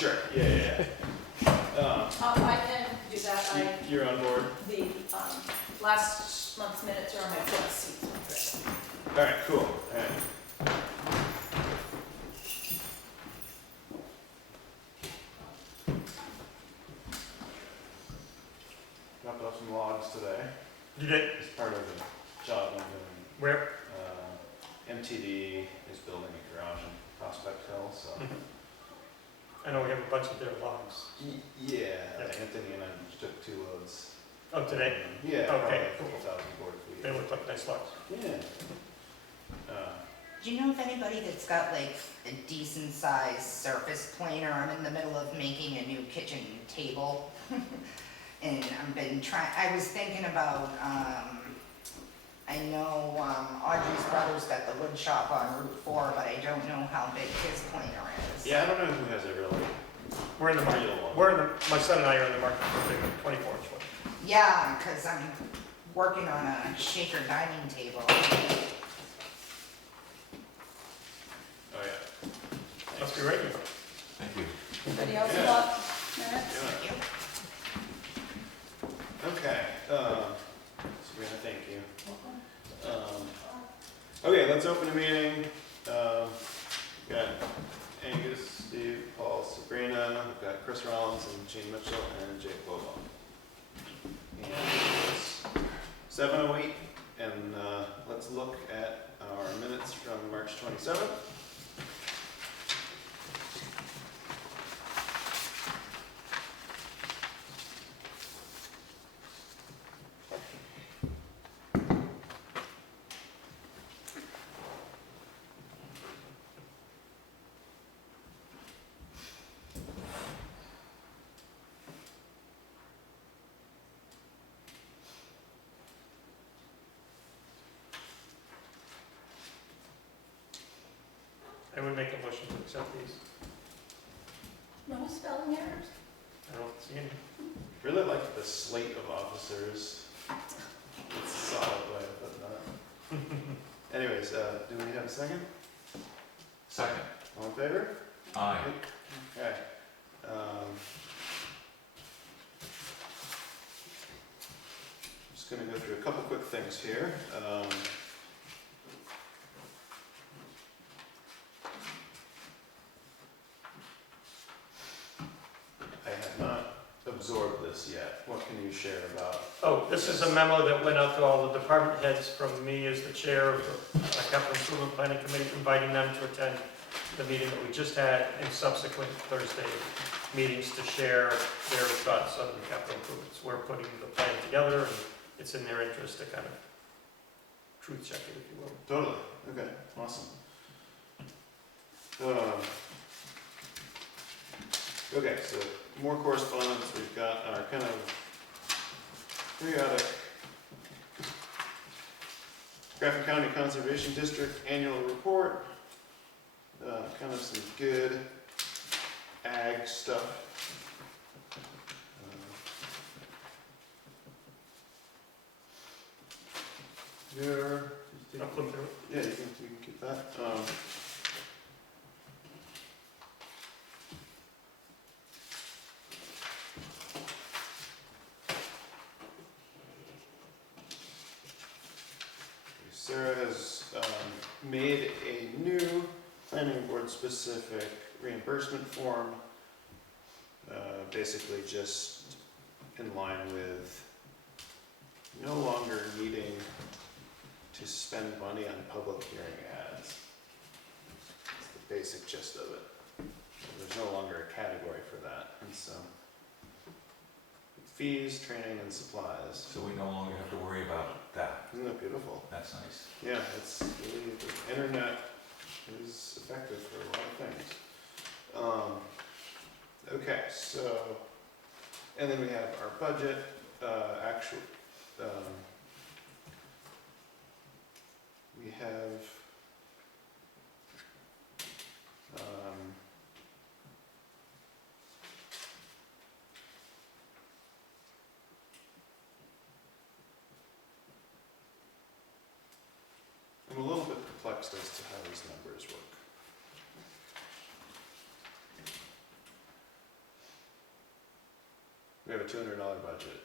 Sure, yeah. I can do that. You're on board? The last month's minutes are on my front seat. All right, cool. All right. Dropped off some logs today You did? as part of the job I'm doing. Where? MTD is building a garage in Prospect Hill, so. I know we have a bunch of their logs. Yeah, Yep. Anthony and I took 2 loads. Oh, today? Yeah, Okay, probably a couple thousand board feet. They look like nice logs. Yeah. Do you know of anybody that's got like a decent sized surface planer? I'm in the middle of making a new kitchen table. And I was thinking about, I know Audrey's brother's got the wood shop on Route 4, but I don't know how big his planer is. Yeah, I don't know who has it really. We're in the market. My son and I are in the market for a 24-inch one. Yeah, because I'm working on a shaker dining table. Oh, yeah. Must be right. Thank you. Anybody else Yeah. want minutes? Yeah. Thank you. Okay, Sabrina, thank you. Okay, let's open the meeting. We've got Angus, Steve, Paul, Sabrina, we've got Chris Rollins and Gene Mitchell and Jake Bobo. And it's 7:08, and let's look at our minutes from March 27th. I would make a motion to accept these. No spelling errors? I don't see any. Really like the slate of officers. It's a solid way of putting that. Anyways, do we have a second? Second. All in favor? Aye. Okay. Just gonna go through a couple quick things here. I have not absorbed this yet. What can you share about? Oh, this is a memo that went out to all the department heads from me as the chair of the Capital Improvement Planning Committee, inviting them to attend the meeting that we just had and subsequent Thursday meetings to share their thoughts on the capital improvements. We're putting the plan together, and it's in their interest to kind of truth check it, if you will. Totally. Okay. Awesome. Okay, so more correspondence. We've got our kind of periodic Grafton County Conservation District annual report. Kind of some good ag stuff. Here. I'll flip through it. Yeah, you can keep that. Sarah has made a new planning board specific reimbursement form, basically just in line with no longer needing to spend money on public hearing ads. That's the basic gist of it. There's no longer a category for that, and so fees, training, and supplies. So we no longer have to worry about that. Isn't that beautiful? That's nice. Yeah, it's really, the internet is effective for a lot of things. Okay, so, and then we have our budget, actual, we have, I'm a little bit perplexed as to how these numbers work. we have a $200 budget,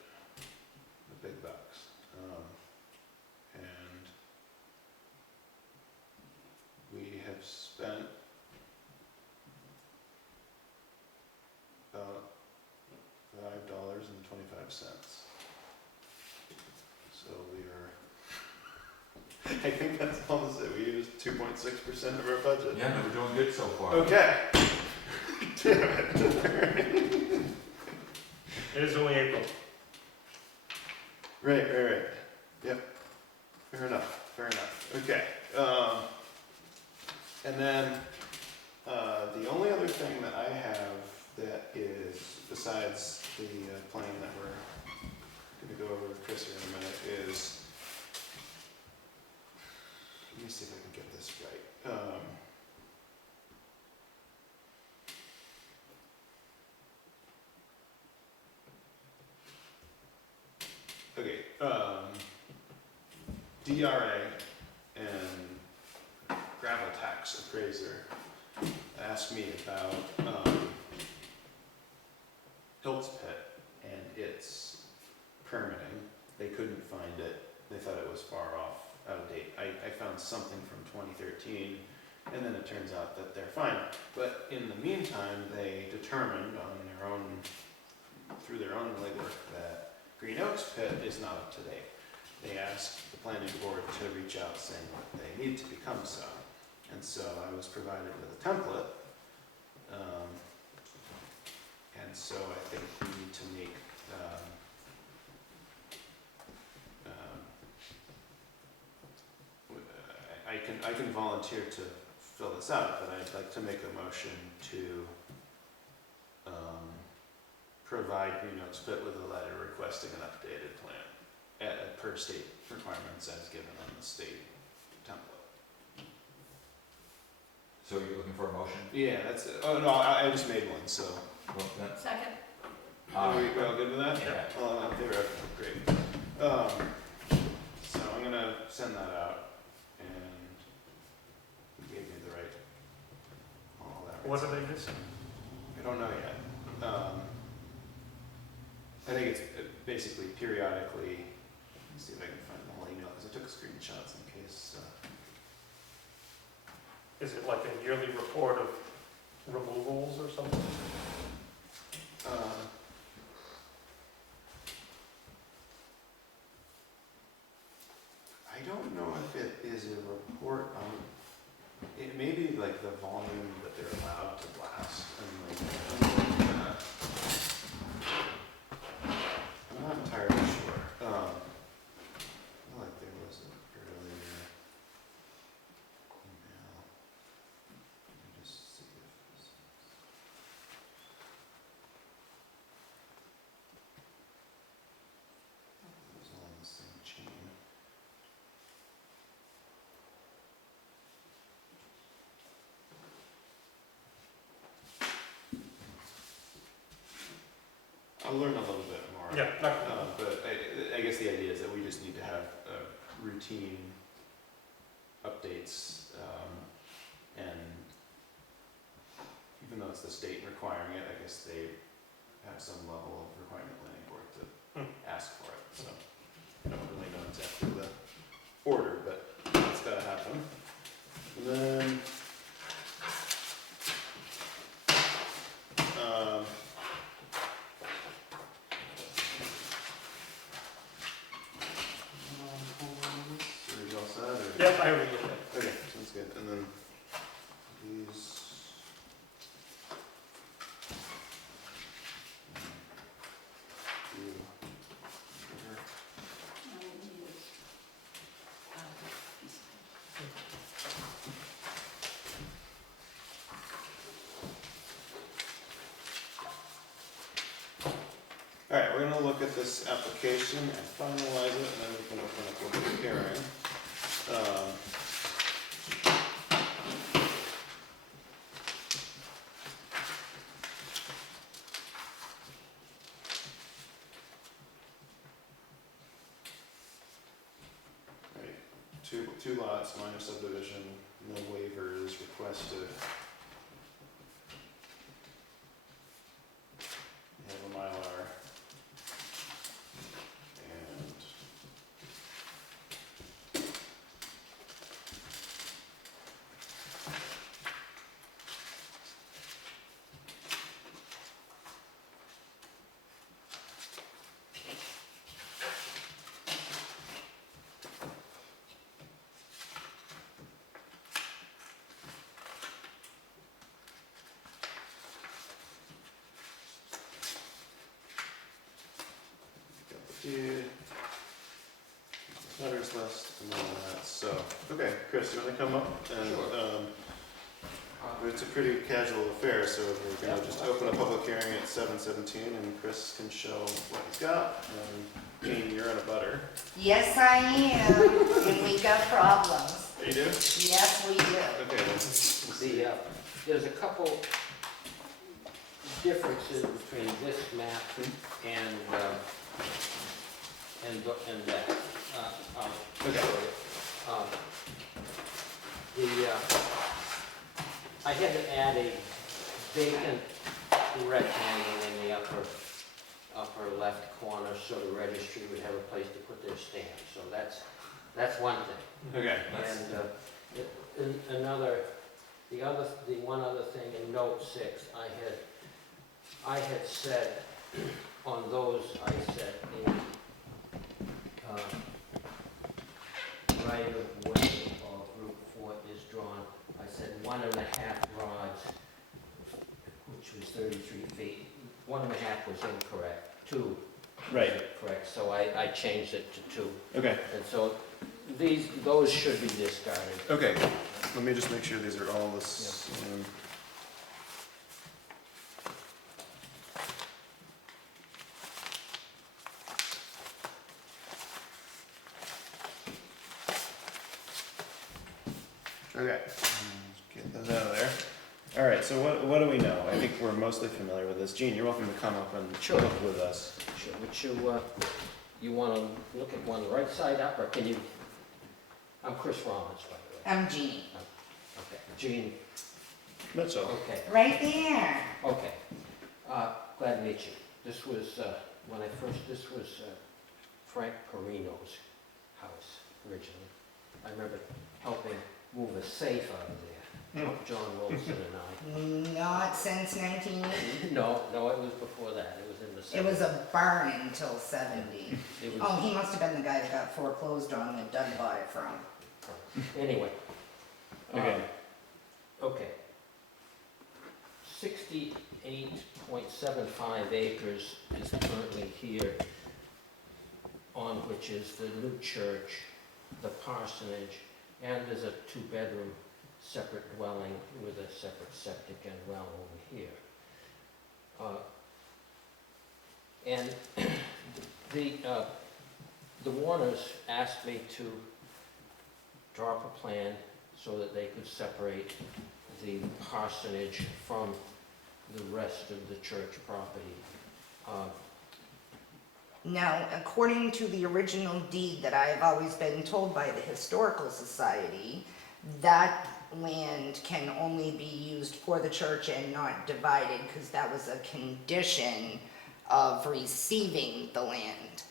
the big bucks. And we have spent about $5.25. So we are, I think that's almost it, we used 2.6% of our budget. Yeah, no, we're doing good so far. Okay. Damn it. It is only April. Right. Yep. Fair enough. Okay. And then, the only other thing that I have that is, besides the plan that we're gonna go over with Chris here in a minute, is, let me see if I can get this right. Okay, DRA and gravel tax appraiser asked me about Hilt's Pit and its permitting. They couldn't find it. They thought it was far off, out of date. I found something from 2013, and then it turns out that they're fine. But in the meantime, they determined on their own, through their own legwork, that Green Oaks Pit is not up to date. They asked the planning board to reach out saying that they need to become so. And so I was provided with a template. And so I think we need to make, I can volunteer to fill this out, but I'd like to make a motion to provide Green Oaks Pit with a letter requesting an updated plan per state requirements as given on the state template. So you're looking for a motion? Yeah, that's it. Oh, no, I just made one, so. Well, that, Second. Are we all good with that? yeah. All in favor? Great. So I'm gonna send that out, and you gave me the right, all that. What are they missing? I don't know yet. I think it's basically periodically, let's see if I can find the whole email, because I took screenshots in case, Is it like a yearly report of removals or something? I don't know if it is a report on, it may be like the volume that they're allowed to blast, and like, I'm not entirely sure. I feel like there was an earlier email. Let me just see if this. It was all in the same chain. I'll learn a little bit more. Yeah, But I guess the idea is that we just need to have routine updates, and even though it's the state requiring it, I guess they have some level of requirement planning board to ask for it, so I don't really know exactly the order, but it's gotta happen. And then, are you all set, or? Yep, I already looked at it. Okay, sounds good. And then these. You. Sugar. All right, we're gonna look at this application and finalize it, and then we can open up a public hearing. Right, two lots, minor subdivision, no waivers requested. We have a Mylar. Letters list and all that, so, okay, Chris, you wanna come up and, it's a pretty casual affair, so we're gonna just open a public hearing at 7:17 and Chris can show what he's got, and Jean, you're in a butter. Yes, I am, and we got problems. You do? Yes, we do. Okay, then, we'll see. There's a couple differences between this map and that. I'll Okay. show you. I had to add a vacant rectangle in the upper left corner so the registry would have a place to put their stamp. So that's one thing. Okay. The one other thing in note 6, I had said on those, I said the right of way of Route 4 is drawn. I said 1.5 rods, which was 33 feet. 1.5 was incorrect. 2 Right, was correct. So I changed it to 2. okay, And so those should be discarded. okay. Let me just make sure these are all the same. Okay, let's get those out of there. All right, so what do we know? I think we're mostly familiar with this. Jean, you're welcome to come up and Sure. look with us. Sure. Would you want to look at one right side up, or can you? I'm Chris Rollins, by the way. I'm Jeannie. Okay. Jean. Mitchell. Okay. Right there. Okay. Glad to meet you. This was this was Frank Perino's house originally. I remember helping move a safe out of there. John Wilson and Not since 1980. I. No, it was before that. It was in the 70s. It was a barn until 70. It was, Oh, he must have been the guy that got foreclosed on that Doug bought it from. anyway. Okay. Okay. 68.75 acres is currently here, on which is the new church, the parsonage, and there's a 2-bedroom separate dwelling with a separate septic and well over here. And the Warners asked me to draw up a plan so that they could separate the parsonage from the rest of the church property. Now, according to the original deed that I have always been told by the Historical Society, that land can only be used for the church and not divided, because that was a condition of receiving the land.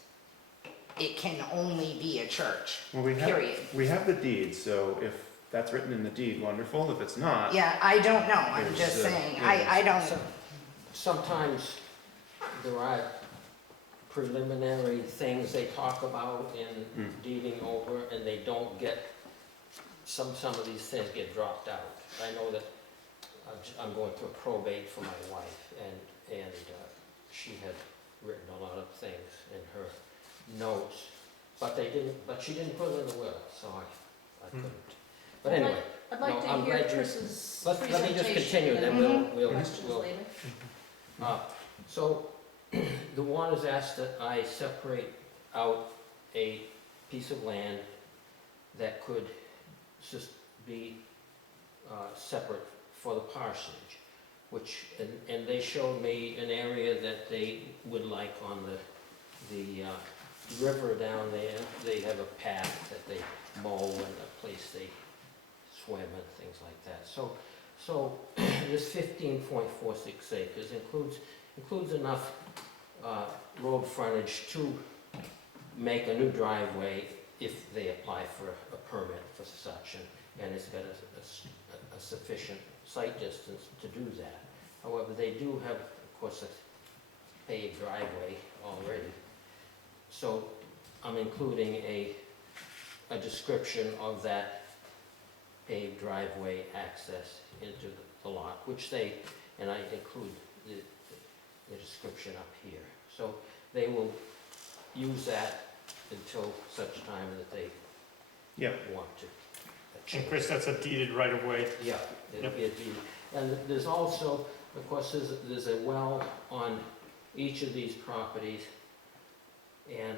It can only be a church, Well, period. we have the deed, so if that's written in the deed, wonderful. If it's not, Yeah, I don't know, I'm There's, just saying, yeah, I don't, Sometimes there are preliminary things they talk about in deeding over, and they don't get, some of these things get dropped out. I know that I'm going through a probate for my wife, and she had written a lot of things in her notes, but she didn't put it in the will, so I couldn't. But anyway, I'd like No, I'm to hear glad you- Chris's let me just presentation continue, then and we'll questions later. So, the Warners asked that I separate out a piece of land that could just be separate for the parsonage, which, and they showed me an area that they would like on the river down there. They have a path that they mow and a place they swim and things like that. So this 15.46 acres includes enough road frontage to make a new driveway if they apply for a permit for such, and it's got a sufficient site distance to do that. However, they do have, of course, a paved driveway already. So I'm including a description of that paved driveway access into the lot, which and I include the description up here. So they will use that until such time that they Yep. want to. And Chris, that's a deeded right of way. Yeah, it'll be a deed. And there's also, of course, there's a well on each of these properties. And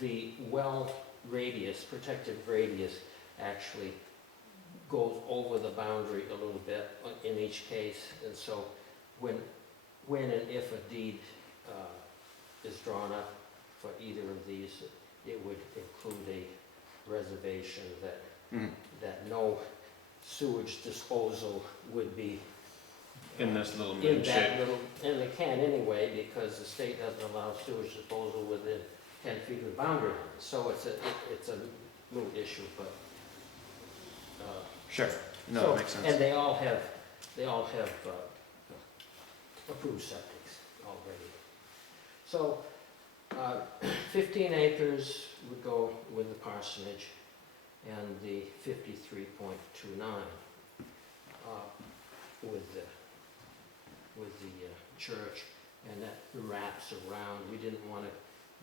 the well radius, protected radius, actually goes over the boundary a little bit in each case. And so when and if a deed is drawn up for either of these, it would include a reservation that Mhm. that no sewage disposal would be In this little in moon that shape. little, and they can't anyway, because the state doesn't allow sewage disposal within 10 feet of the boundary line. So it's a moot issue, but, Sure. No, so- it makes sense. and they all have approved septics already. So, 15 acres would go with the parsonage, and the 53.29 with the church, and that wraps around. We didn't want to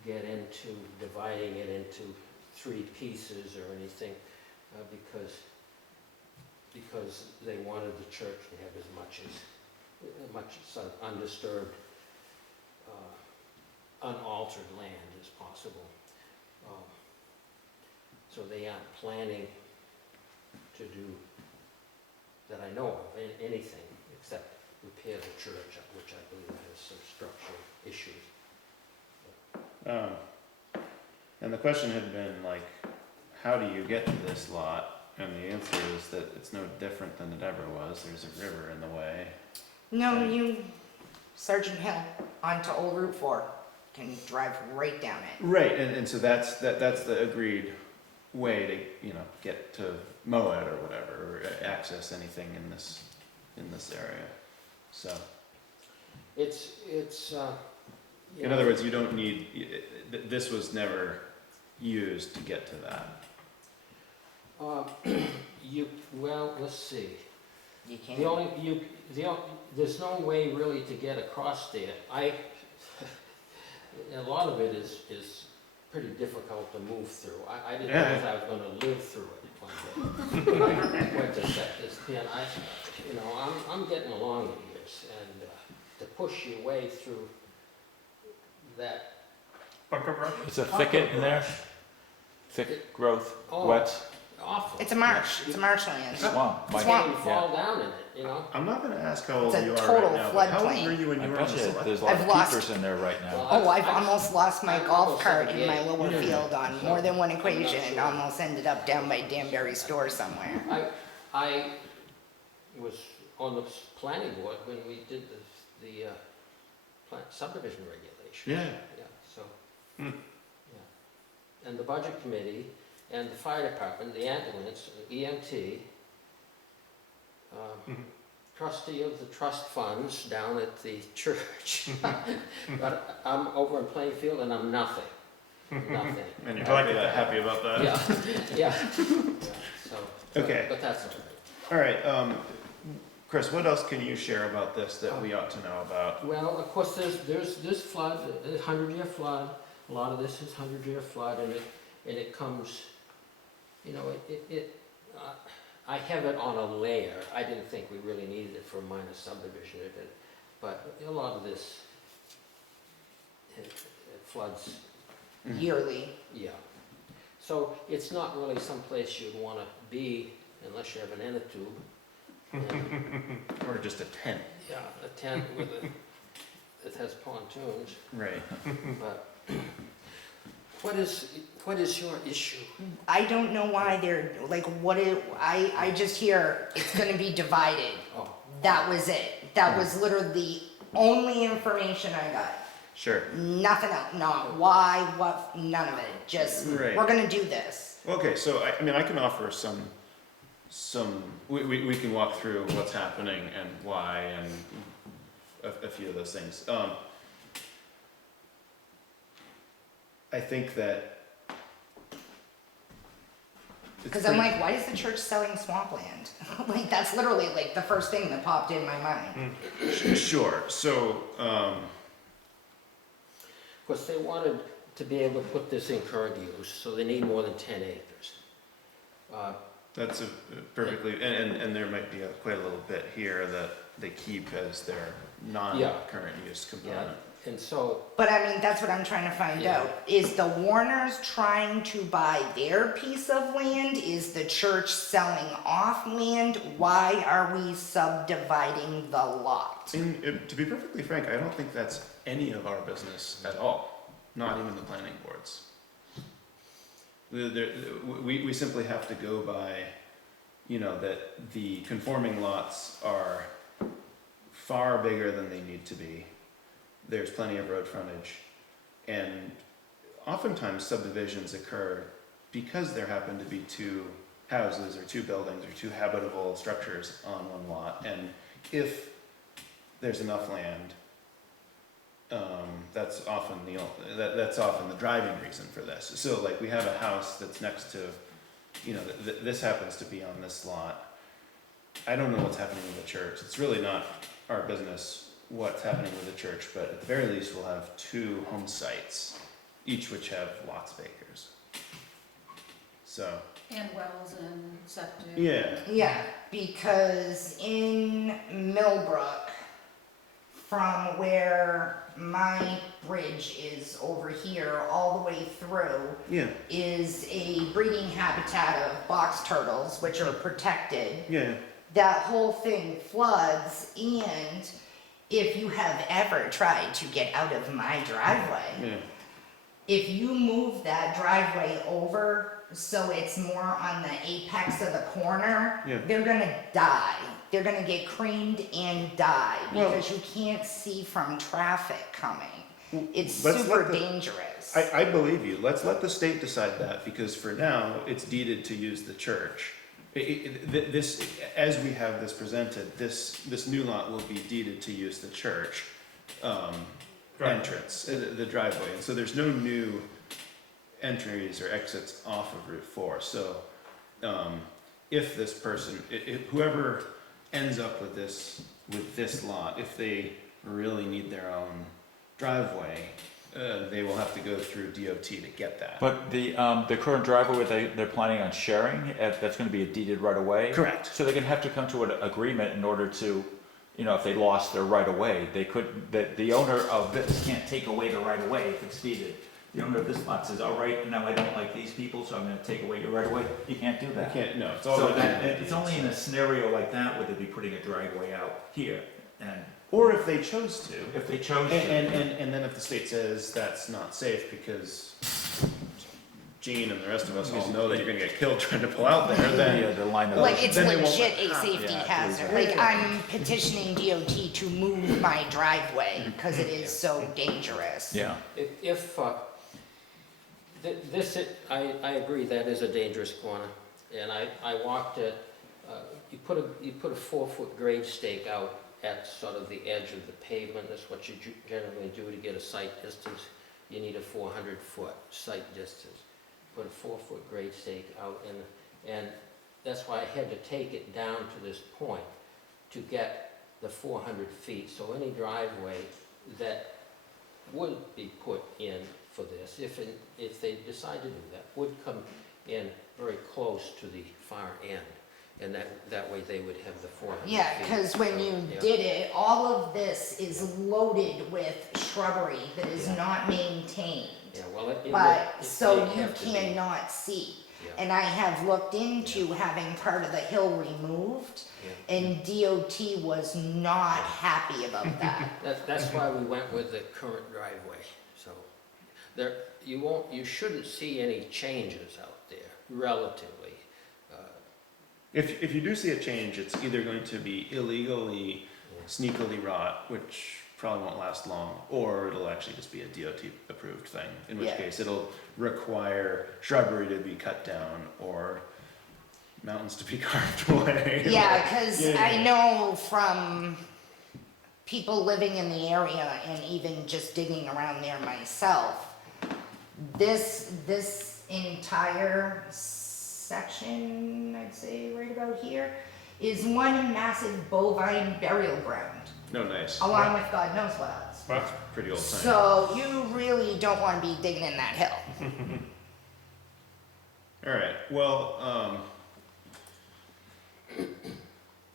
get into dividing it into 3 pieces or anything, because they wanted the church to have as much undisturbed, unaltered land as possible. So they aren't planning to do, that I know of, anything except repair the church, which I believe has some structural issues. And the question had been like, how do you get to this lot? And the answer is that it's no different than it ever was. There's a river in the way. No, you, Sergeant Hill, onto Old Route 4, can drive right down it. Right, and so that's the agreed way to, get to mow it or whatever, or access anything in this area. So, It's, in other words, you don't need, this was never used to get to that. well, let's see. You The can't. only, there's no way really to get across there. A lot of it is pretty difficult to move through. I didn't know if I was gonna live through it one day. When I went to set this pin, I'm getting along in years, and to push your way through that. Bunker Brush? It's a thicket in there, thick growth, Oh, wet Awful. It's a marsh, it's a marshland. swamp. You Mike. can't even Yeah. fall down in it. I'm not gonna ask how old It's a you are total right now, but how old floodplain. were you when I you were on bet the you select? there's a lot I've of lost- keepers in there right now. Well, Oh, I've almost lost my I'm golf almost cart in my 78. lower field on more than one not equation, and sure. almost ended up down by Danbury store somewhere. I was on the planning board when we did the subdivision regulation. Yeah. Yeah, so, Hmm. yeah. And the budget committee, and the fire department, the ambulance, EMT, Mhm. trustee of the trust funds down at the church. But I'm over in Plainfield and I'm nothing, nothing. And you're Like happy about that? Yeah. So. Okay. But that's all right. All right, Chris, what else can you share about this that we ought to know about? Well, of course, there's this flood, a 100-year flood. A lot of this is 100-year flood, and it comes, I have it on a layer. I didn't think we really needed it for a minor subdivision, but a lot of this, it floods, Yearly. yeah. So it's not really someplace you'd want to be unless you have an inner tube. And, Or just a tent? yeah, a tent that has pontoons. Right. But what is your issue? I don't know why they're, like, I just hear it's gonna be divided. Oh, That was it. That was literally the only information I got. Sure. Nothing else, not why, what, none of it. Just, Right. we're gonna do this. Okay, so I can offer we can walk through what's happening and why and a few of those things. I think that. it's Cause I'm pretty- like, why is the church selling swampland? Like, that's literally like the first thing that popped in my mind. Sure, so, of course, they wanted to be able to put this in current use, so they need more than 10 acres. That's a perfectly, and there might be quite a little bit here that they keep as their non-current use component. And so, But I mean, that's what I'm trying to find Yeah. out. Is the Warners trying to buy their piece of land? Is the church selling off land? Why are we subdividing the lot? And to be perfectly frank, I don't think that's any of our business at all, not even the planning boards. We simply have to go by, that the conforming lots are far bigger than they need to be. There's plenty of road frontage, and oftentimes subdivisions occur because there happen to be two houses or two buildings or two habitable structures on one lot, and if there's enough land, that's often that's often the driving reason for this. So like we have a house that's next to, this happens to be on this lot. I don't know what's happening with the church. It's really not our business what's happening with the church, but at the very least we'll have two home sites, each which have lots of acres. So, And wells and septic. yeah. Yeah, because in Millbrook, from where my bridge is over here, all the way through, Yeah, is a breeding habitat of box turtles, which are protected. yeah. That whole thing floods, and if you have ever tried to get out of my driveway, Yeah. if you move that driveway over so it's more on the apex of the corner, Yeah. they're gonna die. They're gonna get creamed and die Well- because you can't see from traffic coming. It's Let's super let the- dangerous. I believe you. Let's let the state decide that, because for now, it's deeded to use the church. This, as we have this presented, this new lot will be deeded to use the church entrance, the driveway, and so there's no new entries or exits off of Route 4. So, if this person, whoever ends up with this lot, if they really need their own driveway, they will have to go through DOT to get that. But the current driveway they're planning on sharing, that's gonna be a deeded right of way? Correct. So they're gonna have to come to an agreement in order to, if they lost their right of way, they could, the owner of this can't take away the right of way if it's deeded. The owner of this lot says, all right, now I don't like these people, so I'm gonna take away your right of way. You can't do I that. can't, no, it's all. So within- it's only in a scenario like that where they'd be putting a driveway out here, and Or if they chose to. if they chose to. And then if the state says that's not safe because Gene and the rest of us all know that you're gonna get killed trying to pull out there, then. The line of. Like, it's Then they won't legit let a it safety Yeah, hazard. please. Like, I'm petitioning DOT to move my driveway because it is so dangerous. Yeah. if, I agree, that is a dangerous corner. And I walked it, you put a 4-foot grade stake out at sort of the edge of the pavement. That's what you generally do to get a sight distance. You need a 400-foot sight distance. Put a 4-foot grade stake out, and that's why I had to take it down to this point to get the 400 feet. So any driveway that would be put in for this, if they decide to do that, would come in very close to the far end. And that way they would have the 400 feet. Yeah, because when you Yeah. did it, all of this is loaded with shrubbery that is Yeah. not maintained. Yeah, well, it But, so may you have to be- cannot see. Yeah, And I have looked into having part of the hill removed, yeah. and DOT was not happy about that. That's why we went with the current driveway, so. You shouldn't see any changes out there, relatively. If you do see a change, it's either going to be illegally, sneakily wrought, which probably won't last long, or it'll actually just be a DOT approved thing, in which Yeah. case it'll require shrubbery to be cut down or mountains to be carved away. Yeah, because Yeah. I know from people living in the area and even just digging around there myself, this entire section, I'd say right about here, is one massive bovine burial ground, No, nice. along with God knows what else. Well, that's pretty old time. So you really don't want to be digging in that hill. All right, well,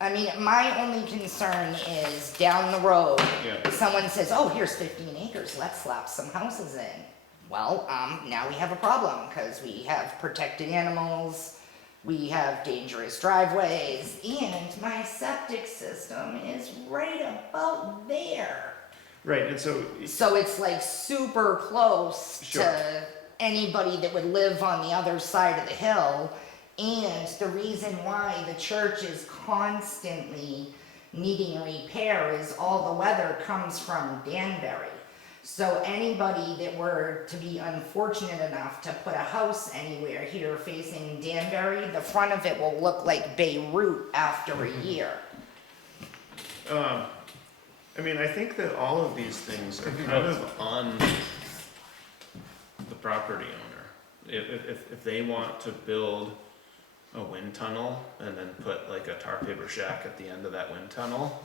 I mean, my only concern is down the road, yeah, someone says, oh, here's 15 acres, let's slap some houses in. Well, now we have a problem, because we have protected animals, we have dangerous driveways, and my septic system is right about there. right, and so, So it's like super close Sure. to anybody that would live on the other side of the hill. And the reason why the church is constantly needing repair is all the weather comes from Danbury. So anybody that were to be unfortunate enough to put a house anywhere here facing Danbury, the front of it will look like Beirut after a year. I mean, I think that all of these things are kind of on the property owner. If they want to build a wind tunnel and then put like a tar paper shack at the end of that wind tunnel,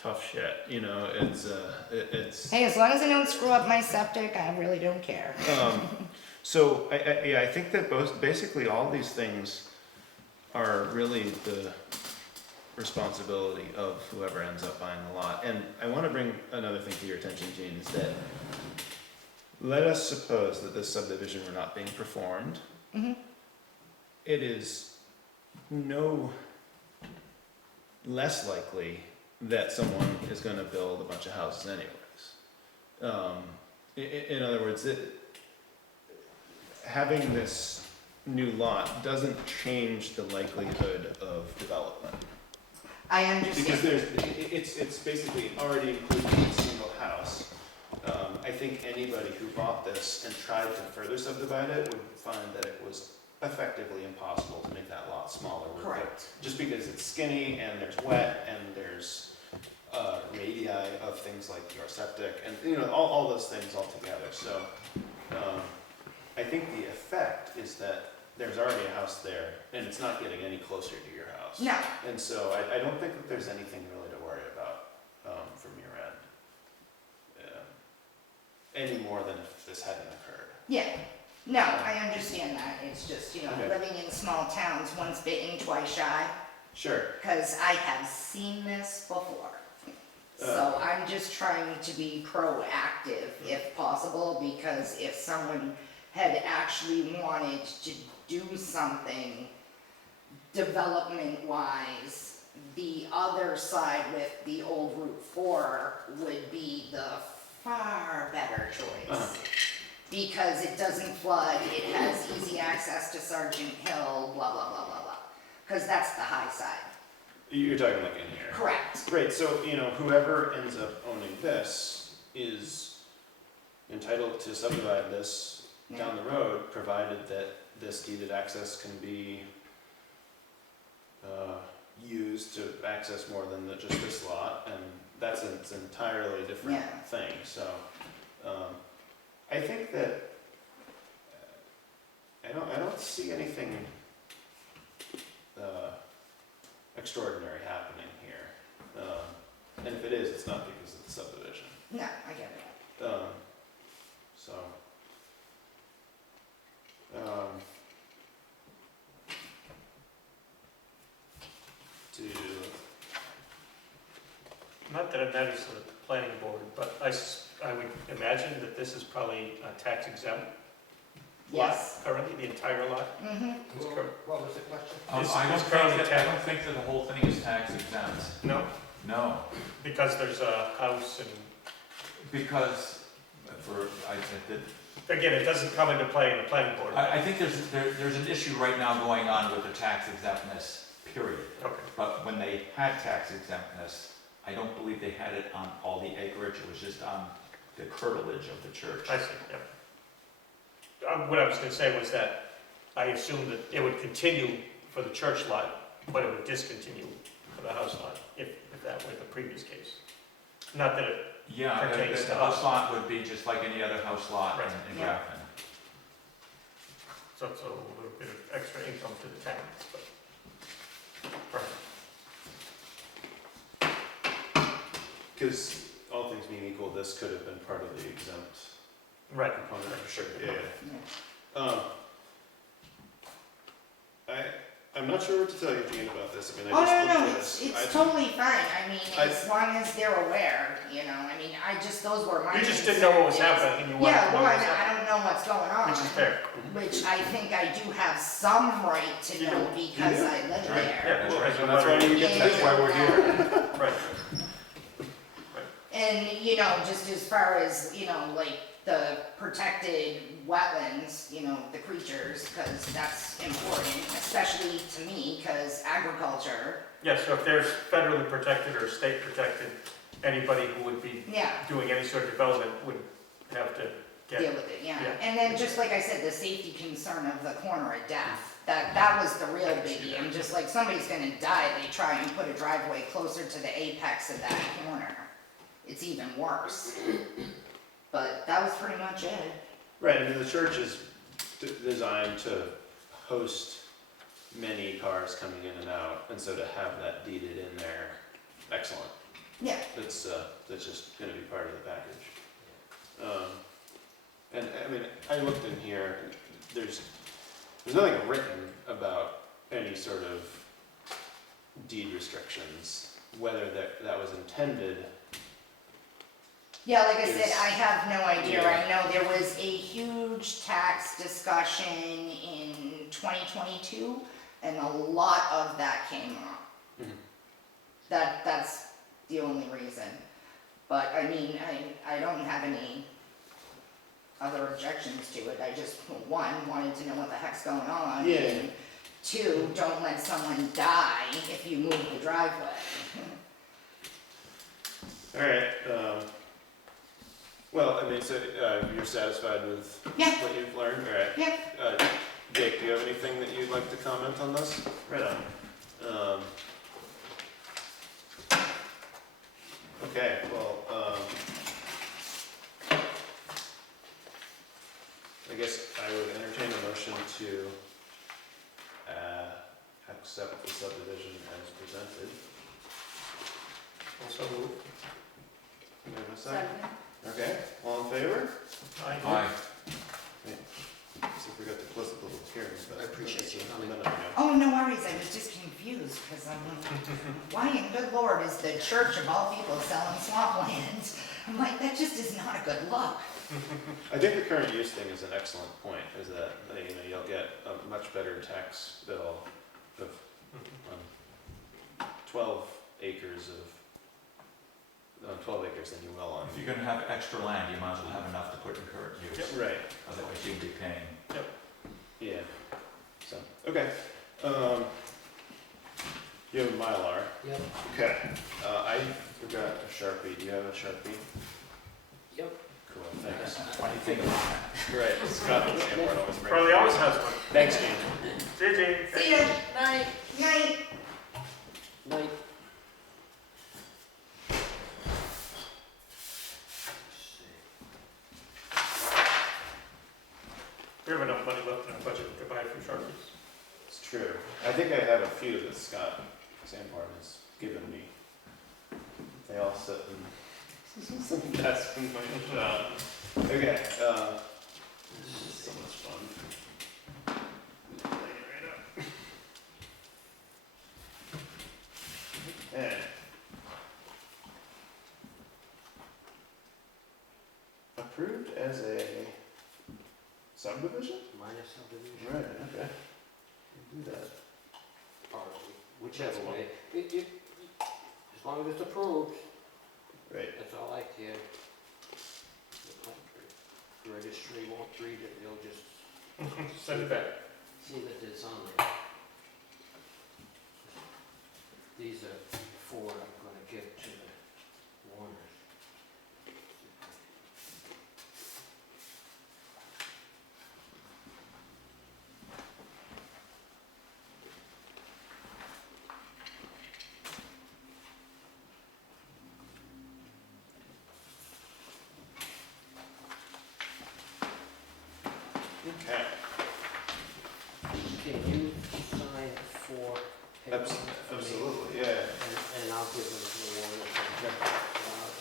tough shit, you know, it's. Hey, as long as I don't screw up my septic, I really don't care. So I think that basically all these things are really the responsibility of whoever ends up buying the lot. And I want to bring another thing to your attention, Gene, is that let us suppose that this subdivision were not being performed. Mhm. It is no less likely that someone is going to build a bunch of houses anyways. In other words, having this new lot doesn't change the likelihood of development. I understand. Because it's basically already included in a single house. I think anybody who bought this and tried to further subdivide it would find that it was effectively impossible to make that lot smaller. Correct. Just because it's skinny and there's wet and there's radii of things like your septic and, you know, all those things all together. So I think the effect is that there's already a house there and it's not getting any closer to your house. No. And so I don't think that there's anything really to worry about from your end. Any more than if this hadn't occurred. Yeah. No, I understand that. It's just, you know, Okay. living in small towns, once bitten, twice shy. Sure. Because I have seen this before. So I'm just trying to be proactive if possible, because if someone had actually wanted to do something development-wise, the other side with the old Route 4 would be the far better choice. Because it doesn't flood, it has easy access to Sergeant Hill, blah, blah, blah, blah, blah. Because that's the high side. You're talking like in here. Correct. Right, so, you know, whoever ends up owning this is entitled to subdivide this down the road, provided that this deeded access can be used to access more than just this lot, and that's an entirely different Yeah. thing, so, I think that, I don't see anything, extraordinary happening here. And if it is, it's not because of the subdivision. No, I get it. So, Not that it matters to the planning board, but I would imagine that this is probably a tax exempt lot Yes. currently, the entire lot. Mm-hmm. Is cur- What was the question? Is- I don't is think currently that, I tax- don't think that the whole thing is tax exempt. No, No, because there's a house and, because I did, again, it doesn't come into play in the planning board. I think there's an issue right now going on with the tax exemptness, period. Okay, But when they had tax exemptness, I don't believe they had it on all the acreage, it was just on the curtilage of the church. I see, yeah. What I was gonna say was that I assumed that it would continue for the church lot, but it would discontinue for the house lot, if that were the previous case. Not that it, Yeah, Pertains the to house us. lot would be just like any other house lot Right. in Yeah. Grafton. so it's a little bit of extra income to the town, but. Right. because all things being equal, equal, this could have been part of the exempt Right. component, for sure, yeah, Yeah. yeah. I'm not sure what to tell you, Gene, about this, I mean, Oh, I just no, looked no, at it's, this. it's totally fine, I mean, I- as long as they're aware, you know, I mean, those were my You just didn't know what was concerns. happening, and you wanted to Yeah, know one, what was I happening, don't know what's going on. which is fair. Which I think I do have some right to You know do. because You do. I live Right. there. Yeah, well, as a That's why mother- you get, that's why we're here. Right. And, you know, just as far as, you know, like the protected wetlands, you know, the creatures, because that's important, especially to me, because agriculture, Yeah, so if there's federally protected or state protected, anybody who would be yeah, doing any sort of development would have to deal get, with it, yeah. Yeah. And then, just like I said, the safety concern of the corner of death, that was the real I can see biggie. that. I'm just like, somebody's gonna die, they try and put a driveway closer to the apex of that corner. It's even worse. But that was pretty much it. Right, I mean, the church is designed to host many cars coming in and out, and so to have that deeded in there, excellent. Yeah, That's just gonna be part of the package. And I mean, I looked in here, there's nothing written about any sort of deed restrictions, whether that was intended. yeah, like I said, Is- I have no idea. Yeah. I know there was a huge tax discussion in 2022, and a lot of that came up. Mhm. That's the only reason. But, I mean, I don't have any other objections to it. I just, one, wanted to know what the heck's going on. Yeah. And two, don't let someone die if you move the driveway. Alright, well, I mean, so you're satisfied with Yeah. what you've learned, alright? Yeah. Jake, do you have anything that you'd like to comment on this? right on. Okay, well, I guess I would entertain a motion to accept the subdivision as presented. Also move. Can I have a second? Okay, all in favor? Aye. So we got to close the public hearing, but. I appreciate you that's coming. a minute ago. Oh, no worries, I was just confused, because I'm like, why in good lord is the church of all people selling swampland? I'm like, that just is not a good look. I think the current use thing is an excellent point, is that, you know, you'll get a much better tax bill of 12 acres on 12 acres than you will on. If you're gonna have extra land, you might as well have enough to put in current use, Right, otherwise you'd be paying. yeah, so, okay. You have a Mylar. Yep, Okay, I forgot a Sharpie, do you have a Sharpie? yep. Cool, thanks. What do you think about that? Right, Scott and Sanborn always bring. Probably always has one. Thanks, Gene. JJ. See ya, Night. night. Night. We have enough money left in our budget to buy a few Sharpies. It's true. I think I have a few that Scott Sanborn has given me. They all sit in some desk in my shop. Okay, this is so much fun. Lay it right up. Okay. Approved as a subdivision? Minor subdivision, Right, okay. We'll do that. or whichever way. As long as it's approved, Right. that's all I care. The registry won't read it, they'll just Send it back. see that it's on there. These are four I'm gonna give to the Warners. Okay. Can you sign for paper? for me? Absolutely, yeah. And I'll give them to the Warners.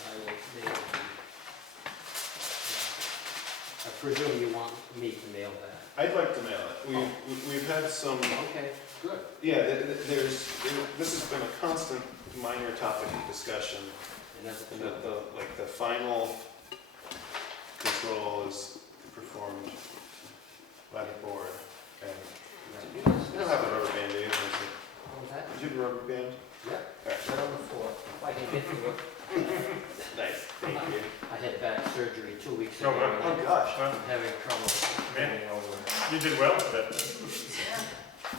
I will, they will be presume you want me to mail that. I'd like to mail it. We've had some, Okay, good. yeah, this has been a constant minor topic of discussion. And that's And the final control is performed by the board. And you don't have a rubber band, do you? What was that? Do you have a rubber band? Yep, All right. right on the floor. If I can get to it. Nice, thank you. I had back surgery 2 weeks Oh, ago. well. and Oh, gosh. Well, I'm having trouble getting over it. you did well for that.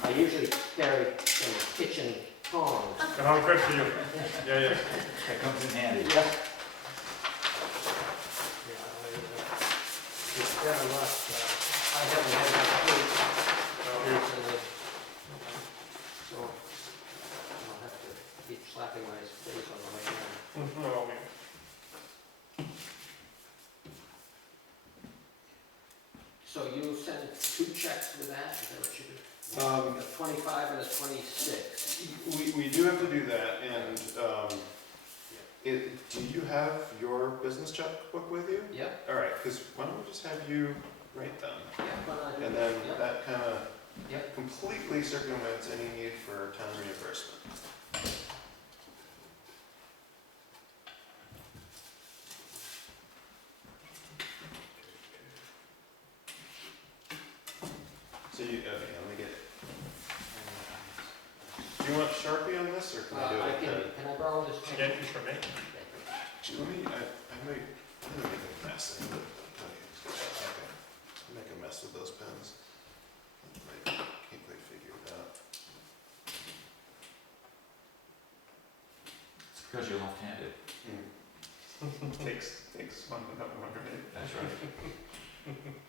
I usually carry some kitchen tongs. Oh, good for you. Yeah, yeah. That comes in handy. Yeah, it's better luck. I haven't had my food recently. So I'll have to keep slapping my face on the way in. Oh, man. So you sent 2 checks with that, is that what you did? Um, A 25 and a 26. We do have to do that, and do you have your business checkbook with you? Yep, All right, because why don't we just have you write them? yep, but I do. And then Yep. that kind of Yep. completely circumvents any need for town reimbursement. So you, okay, let me get it. Do you want Sharpie on this, or can I do it with pen? Can I borrow this pen? Yeah, just for me. Let me, I might, I'm gonna make a mess. Okay. Make a mess with those pens. I can't quite figure it out. It's because you're left-handed. Takes one to know one, right? That's right.